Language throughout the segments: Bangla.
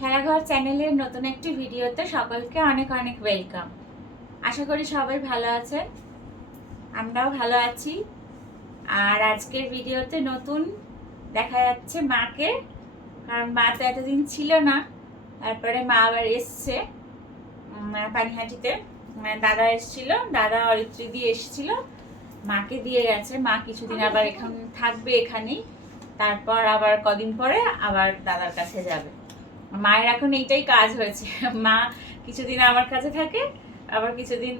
খেলাঘর চ্যানেলের নতুন একটি ভিডিওতে সকলকে অনেক অনেক ওয়েলকাম আশা করি সবাই ভালো আছেন, আমরাও ভালো আছি। আর আজকের ভিডিওতে নতুন দেখা যাচ্ছে মাকে, কারণ মা তো এতদিন ছিল না, তারপরে মা আবার এসছে পানিহাটিতে। মানে দাদা এসছিল, দাদা অরিত্রী দিয়ে এসেছিল, মাকে দিয়ে গেছে। মা কিছুদিন আবার এখান থাকবে এখানেই, তারপর আবার কদিন পরে আবার দাদার কাছে যাবে। মায়ের এখন এইটাই কাজ হয়েছে। মা কিছুদিন আমার কাছে থাকে, আবার কিছুদিন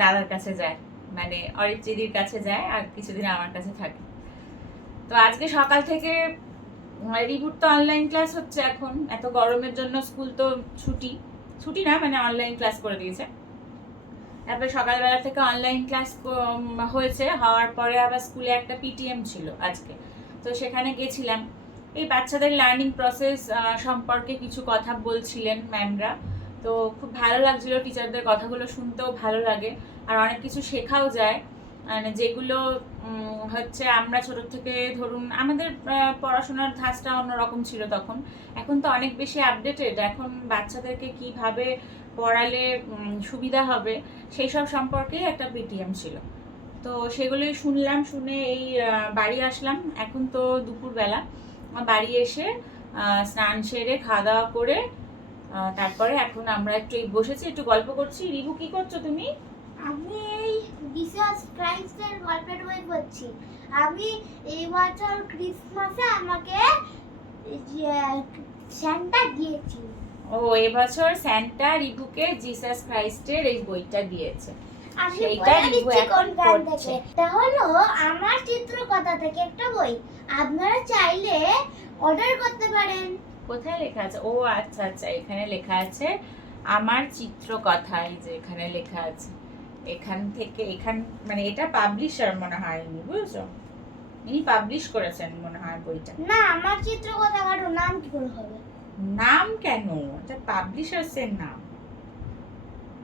দাদার কাছে যায়। মানে অরিত্রিদির কাছে যায় আর কিছুদিন আমার কাছে থাকে। তো আজকে সকাল থেকে রিবুট তো অনলাইন ক্লাস হচ্ছে এখন। এত গরমের জন্য স্কুল তো ছুটি। ছুটি না মানে অনলাইন ক্লাস করে দিয়েছে। তারপরে সকালবেলা থেকে অনলাইন ক্লাস হয়েছে। হওয়ার পরে আবার স্কুলে একটা পিটিএম ছিল আজকে। তো সেখানে গেছিলাম। এই বাচ্চাদের লার্নিং প্রসেস সম্পর্কে কিছু কথা বলছিলেন ম্যামরা তো খুব ভালো লাগছিল টিচারদের কথাগুলো শুনতেও ভালো লাগে। আর অনেক কিছু শেখাও যায়। মানে যেগুলো হচ্ছে আমরা ছোট থেকে ধরুন, আমাদের পড়াশোনার ধাঁচটা অন্যরকম ছিল তখন। এখন তো অনেক বেশি আপডেটেড এখন বাচ্চাদেরকে কীভাবে পড়ালে সুবিধা হবে সেই সব সম্পর্কেই একটা পিটিএম ছিল। তো সেগুলোই শুনলাম, শুনে এই বাড়ি আসলাম। এখন তো দুপুরবেলা। বাড়ি এসে স্নান সেরে খাওয়া দাওয়া করে তারপরে এখন আমরা একটু বসেছি একটু গল্প করছি। রিভু কি করছ তুমি? আমি এই জিসাস ক্রাইস্টের গল্পের বই পড়ছি। আমি এই বছর ক্রিসমাসে আমাকে স্যান্টা দিয়েছিল ও এবছর স্যান্টা রিভুকে জিসাস ক্রাইস্টের এই বইটা দিয়েছে। আমি বলে দিচ্ছি কোন গান থেকে? তা হলো আমার চিত্রকথা থেকে একটা বই। আপনারা চাইলে অর্ডার করতে পারেন। কোথায় লেখা আছে? ও আচ্ছা আচ্ছা এখানে লেখা আছে আমার চিত্রকথা এই যে এখানে লেখা আছে। এখান থেকে এখান মানে এটা পাবলিশার মনে হয় ইনি বুঝছ? ইনি পাবলিশ করেছেন মনে হয় বইটা। না আমার চিত্রকথা কারও নাম কি করে হবে? নাম কেন? এটা পাবলিশার্স এর নাম।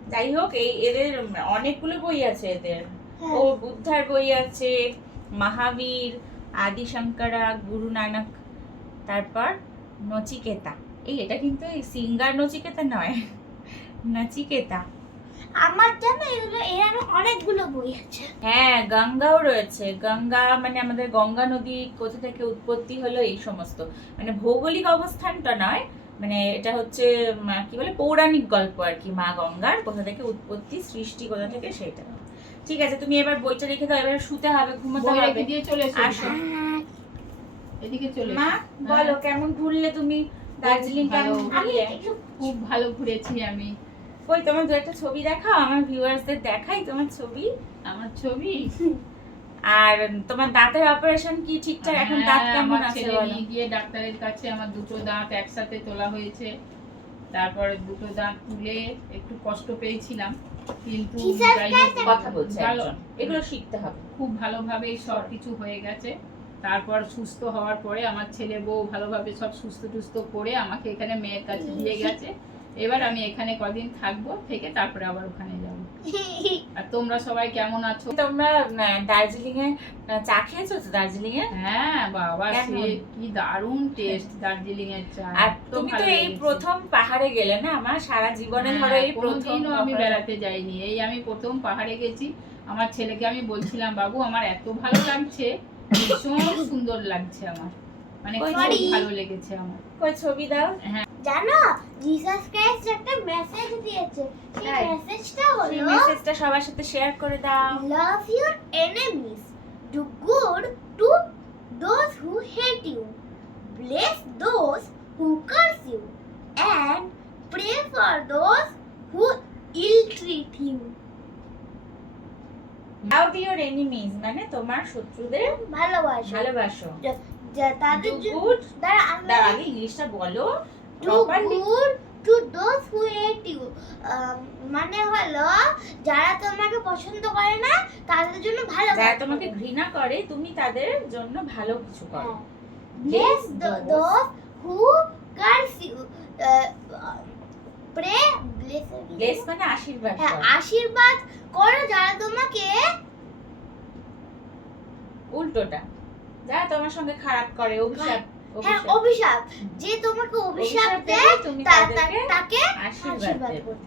যাই হোক এই এদের অনেকগুলো বই আছে এদের। হ্যাঁ। ও বুদ্ধার বই আছে মহাবীর আদি শঙ্করা গুরু নানক তারপর নচিকেতা। এই এটা কিন্তু সিঙ্গার নচিকেতা নয় নচিকেতা। আমার জানো এগুলো এর আরও অনেকগুলো বই আছে। হ্যাঁ গঙ্গাও রয়েছে। গঙ্গা মানে আমাদের গঙ্গা নদী কোথা থেকে উৎপত্তি হলো এই সমস্ত। মানে ভৌগোলিক অবস্থানটা নয় মানে এটা হচ্ছে কি বলে পৌরাণিক গল্প আর কি মা গঙ্গার কোথা থেকে উৎপত্তি সৃষ্টি কোথা থেকে সেটা ঠিক আছে তুমি এবার বইটা রেখে দাও এবার শুতে হবে ঘুমোতে হবে। রেখে দিয়ে চলে এসো আসো। এদিকে চলে মা বলো কেমন ঘুরলে তুমি? দার্জিলিং কেমন? আমি খুব ভালো ঘুরেছি আমি। ওই তোমার দু একটা ছবি দেখাও আমার ভিউয়ার্সদের দেখাই তোমার ছবি। আমার ছবি? আর তোমার দাঁতের অপারেশন কি ঠিকঠাক? এখন দাঁত হ্যাঁ, কেমন আছে বলো? গিয়ে ডাক্তারের কাছে আমার দুটো দাঁত একসাথে তোলা হয়েছে। তারপরে দুটো দাঁত তুলে একটু কষ্ট পেয়েছিলাম কিন্তু কথা বলছে এগুলো শিখতে হবে। খুব ভালোভাবেই সব কিছু হয়ে গেছে। তারপর সুস্থ হওয়ার পরে আমার ছেলে বউ ভালোভাবে সব সুস্থ টুস্থ করে আমাকে এখানে মেয়ের কাছে দিয়ে গেছে। এবার আমি এখানে কদিন থাকব থেকে তারপরে আবার ওখানে আর তোমরা সবাই কেমন আছো? তোমরা দার্জিলিং এ চা খেয়েছো তো দার্জিলিং এ হ্যাঁ বাবা সে কি দারুণ টেস্ট দার্জিলিং এর চা। আর তুমি তো এই প্রথম পাহাড়ে গেলে না আমার সারা জীবনে হ্যাঁ, ধরো এই প্রথম আমি বেড়াতে যাইনি। এই আমি প্রথম পাহাড়ে গেছি। আমার ছেলেকে আমি বলছিলাম বাবু আমার এত ভালো লাগছে ভীষণ সুন্দর লাগছে আমার। মানে খুব ভালো লেগেছে আমার। কই ছবি দাও। জানো জিসাস ক্রাইস্ট একটা মেসেজ দিয়েছে। সেই মেসেজটা সেই মেসেজটা সবার সাথে শেয়ার করে দাও। Love your enemies do good to those who hate you bless those who curse you and pray for those who ill treat you love your enemies মানে তোমার শত্রুদের ভালোবাসো। ভালোবাসো। তাদের জন্য তারা আমরা আগে ইংলিশটা বলো। Good to those who hate you মানে হলো যারা তোমাকে পছন্দ করে না তাদের জন্য ভালো যারা তোমাকে ঘৃণা করে তুমি তাদের জন্য ভালো কিছু করো। those who curse you. Uh, pray, bless, bless মানে আশীর্বাদ হ্যাঁ আশীর্বাদ করো যারা তোমাকে উল্টোটা। যারা তোমার সঙ্গে খারাপ করে অভিশাপ হ্যাঁ অভিশাপ। যে তোমাকে অভিশাপ দেয় তাকে আশীর্বাদ করবে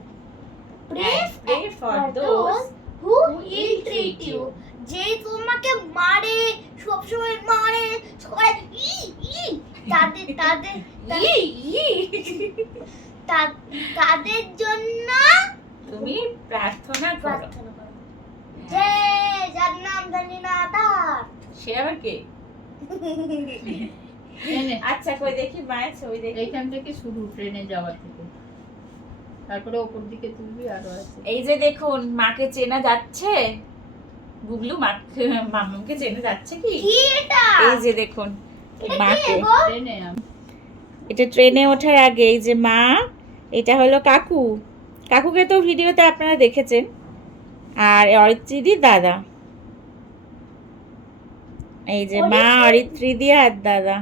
who ill ill treat treat you. you. যে তোমাকে মারে সবসময় মারে সবাই ই ই তাদের তাদের তা- তাদের জন্য তুমি প্রার্থনা করো। যে যার নাম জানি না তার সে আবার কে? আচ্ছা কই দেখি মায়ের ছবি দেখি। এইখান থেকে শুরু ট্রেনে যাওয়ার থেকে। তারপরে ওপর দিকে তুলবি আরও আছে। এই যে দেখুন মাকে চেনা যাচ্ছে? গুগলু মাকে মামাকে চেনা যাচ্ছে কি? কি এটা? এই যে দেখুন মাকে। ট্রেনে এটা ট্রেনে ওঠার আগে এই যে মা এটা হলো কাকু। কাকুকে তো ভিডিওতে আপনারা দেখেছেন। আর অরিত্রিদি দাদা। এই যে মা অরিত্রিদি আর দাদা।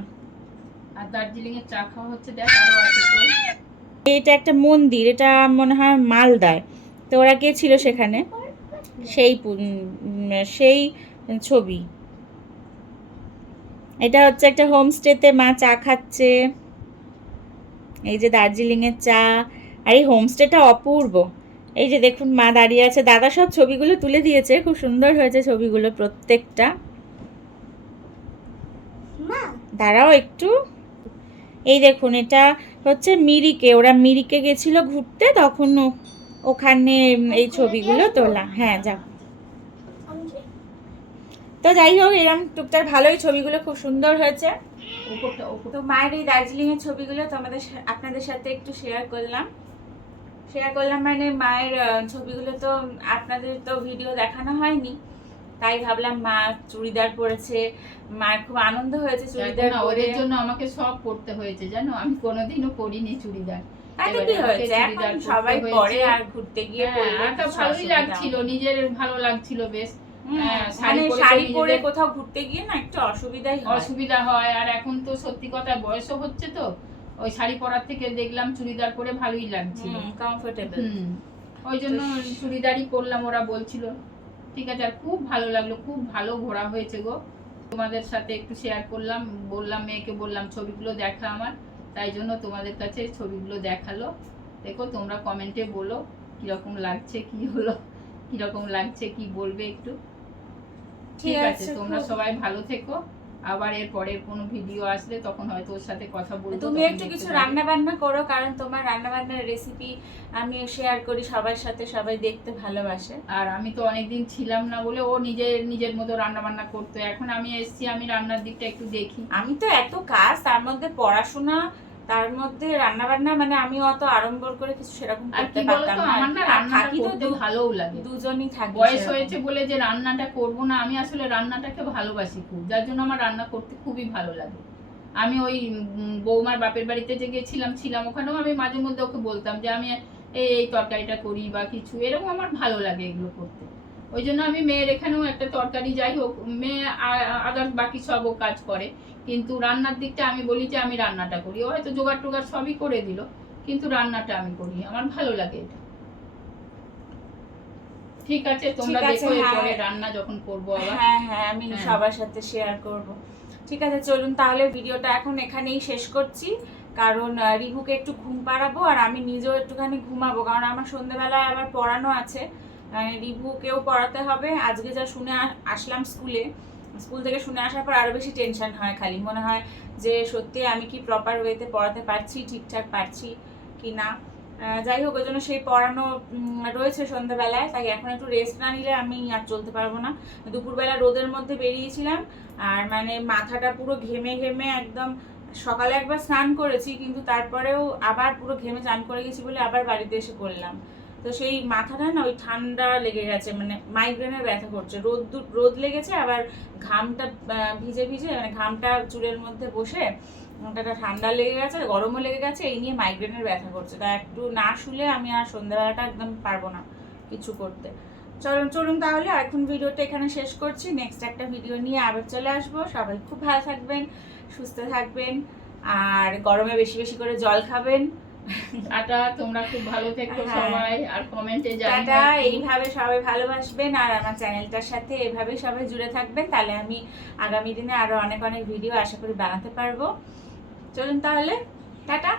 আর দার্জিলিং চা খাওয়া হচ্ছে দেখ আরও আছে তো। এটা একটা মন্দির এটা মনে হয় মালদায়। তো ওরা কে ছিল সেখানে? সেই সেই ছবি। এটা হচ্ছে একটা হোমস্টেতে মা চা খাচ্ছে। এই যে দার্জিলিংয়ের চা। আর এই হোমস্টেটা অপূর্ব। এই যে দেখুন মা দাঁড়িয়ে আছে। দাদা সব ছবিগুলো তুলে দিয়েছে। খুব সুন্দর হয়েছে ছবিগুলো প্রত্যেকটা। মা। দাঁড়াও একটু। এই দেখুন, এটা হচ্ছে মিরিকে, ওরা মিরিকে গেছিল ঘুরতে, তখন ওখানে এই ছবিগুলো তোলা। হ্যাঁ যাও। তো যাই হোক এরকম টুকটাক ভালোই ছবিগুলো খুব সুন্দর হয়েছে। তো মায়ের এই দার্জিলিং এর ছবিগুলো তোমাদের আপনাদের সাথে একটু শেয়ার করলাম। শেয়ার করলাম মানে মায়ের ছবিগুলো তো আপনাদের তো ভিডিও দেখানো হয়নি। তাই ভাবলাম মা চুড়িদার পরেছে। মায়ের খুব আনন্দ হয়েছে চুড়িদার ওদের জন্য আমাকে সব পড়তে হয়েছে জানো? আমি কোনোদিনও পরিনি চুড়িদার। সবাই পরে আর ঘুরতে গিয়ে হ্যাঁ, পরলে একটা কিছু ভালোই লাগছিল নিজের ভালো লাগছিল বেশ। হ্যাঁ, শাড়ি মানে পরে তো শাড়ি পরে নিজেদের- কোথাও ঘুরতে গিয়ে না একটু অসুবিধাই অসুবিধা হয় আর এখন তো সত্যি কথা বয়সও হচ্ছে তো। ওই শাড়ি পরার থেকে দেখলাম চুড়িদার পরে ভালোই লাগছিল। কমফোর্টেবল ওই জন্য চুড়িদারই পরলাম ওরা বলছিল। ঠিক আছে আর খুব ভালো লাগল খুব ভালো ঘোরা হয়েছে গো। তোমাদের সাথে একটু শেয়ার করলাম বললাম মেয়েকে বললাম ছবিগুলো দেখা আমার তাই জন্য তোমাদের কাছে ছবিগুলো দেখাল। দেখো তোমরা কমেন্টে বলো কীরকম লাগছে কি হলো কীরকম লাগছে কি বলবে একটু। ঠিক আছে তোমরা সবাই ভালো থেকো। আবার এর পরের কোনো ভিডিও আসলে তখন হয়তো ওর সাথে কথা বলব তুমি একটু কিছু। রান্না বান্না করো কারণ তোমার রান্না বান্নার রেসিপি আমি শেয়ার করি সবার সাথে সবাই দেখতে ভালোবাসে। আর আমি তো অনেকদিন ছিলাম না বলে ও নিজের নিজের মতো রান্না বান্না করতো। এখন আমি এসছি আমি রান্নার দিকটা একটু দেখি। আমি তো এত কাজ তার মধ্যে পড়াশোনা তার মধ্যে রান্না বান্না মানে আমি অত আড়ম্বর করে কিছু সেরকম করতে পারতাম না। আমার না তো করতে ভালোও লাগে। দুজনই থাকি বয়স হয়েছে বলে যে রান্নাটা করব না আমি আসলে রান্নাটাকে ভালোবাসি খুব। যার জন্য আমার রান্না করতে খুবই ভালো লাগে। আমি ওই বৌমার বাপের বাড়িতে যে গেছিলাম ছিলাম ওখানেও আমি মাঝে মধ্যে ওকে বলতাম যে আমি এই এই তরকারিটা করি বা কিছু। এরকম আমার ভালো লাগে এগুলো করতে। ওই জন্য আমি মেয়ের এখানেও একটা তরকারি যাই হোক মেয়ে আদার্স বাকি সব ও কাজ করে। কিন্তু রান্নার দিকটা আমি বলি যে আমি রান্নাটা করি। ও হয়তো জোগাড় টোগাড় সবই করে দিল কিন্তু রান্নাটা আমি করি। আমার ভালো লাগে এটা। ঠিক আছে তোমরা দেখো হ্যাঁ। এরপরে রান্না যখন করব আবার। হ্যাঁ হ্যাঁ আমি হ্যাঁ। সবার সাথে শেয়ার করব। ঠিক আছে চলুন তাহলে ভিডিওটা এখন এখানেই শেষ করছি। কারণ রিভুকে একটু ঘুম পাড়াবো আর আমি নিজেও একটুখানি ঘুমাবো। কারণ আমার সন্ধ্যেবেলায় আবার পড়ানো আছে। মানে রিভুকেও পড়াতে হবে। আজকে যা শুনে আসলাম স্কুলে, স্কুল থেকে শুনে আসার পর আরও বেশি টেনশন হয় খালি। মনে হয় যে সত্যি আমি কি প্রপার ওয়েতে পড়াতে পারছি, ঠিকঠাক পারছি কি না যাই হোক ওই জন্য সেই পড়ানো রয়েছে সন্ধ্যেবেলায়। তাই এখন একটু রেস্ট না নিলে আমি আর চলতে পারব না। দুপুরবেলা রোদের মধ্যে বেরিয়েছিলাম আর মানে মাথাটা পুরো ঘেমে ঘেমে একদম সকালে একবার স্নান করেছি, কিন্তু তারপরেও আবার পুরো ঘেমে চান করে গেছি বলে আবার বাড়িতে এসে পড়লাম। তো সেই মাথাটা না ওই ঠান্ডা লেগে গেছে মানে মাইগ্রেনের ব্যথা করছে। রোদ রোদ লেগেছে, আবার ঘামটা ভিজে ভিজে মানে ঘামটা চুলের মধ্যে বসে মাথাটা ঠান্ডা লেগে গেছে, গরমও লেগে গেছে, এই নিয়ে মাইগ্রেনের ব্যথা করছে। তা একটু না শুলে আমি আর সন্ধ্যাবেলাটা একদম পারব না কিছু করতে। চলুন চলুন তাহলে এখন ভিডিওটা এখানে শেষ করছি। নেক্সট একটা ভিডিও নিয়ে আবার চলে আসব। সবাই খুব ভালো থাকবেন, সুস্থ থাকবেন, আর গরমে বেশি বেশি করে জল খাবেন। টাটা তোমরা খুব ভালো থেকো হ্যাঁ। সবাই আর কমেন্টে টাটা এইভাবে সবাই ভালোবাসবেন আর আমার চ্যানেলটার সাথে এভাবেই সবাই জুড়ে থাকবেন তাহলে আমি আগামী দিনে আরও অনেক অনেক ভিডিও আশা করি বানাতে পারব। চলুন তাহলে টাটা।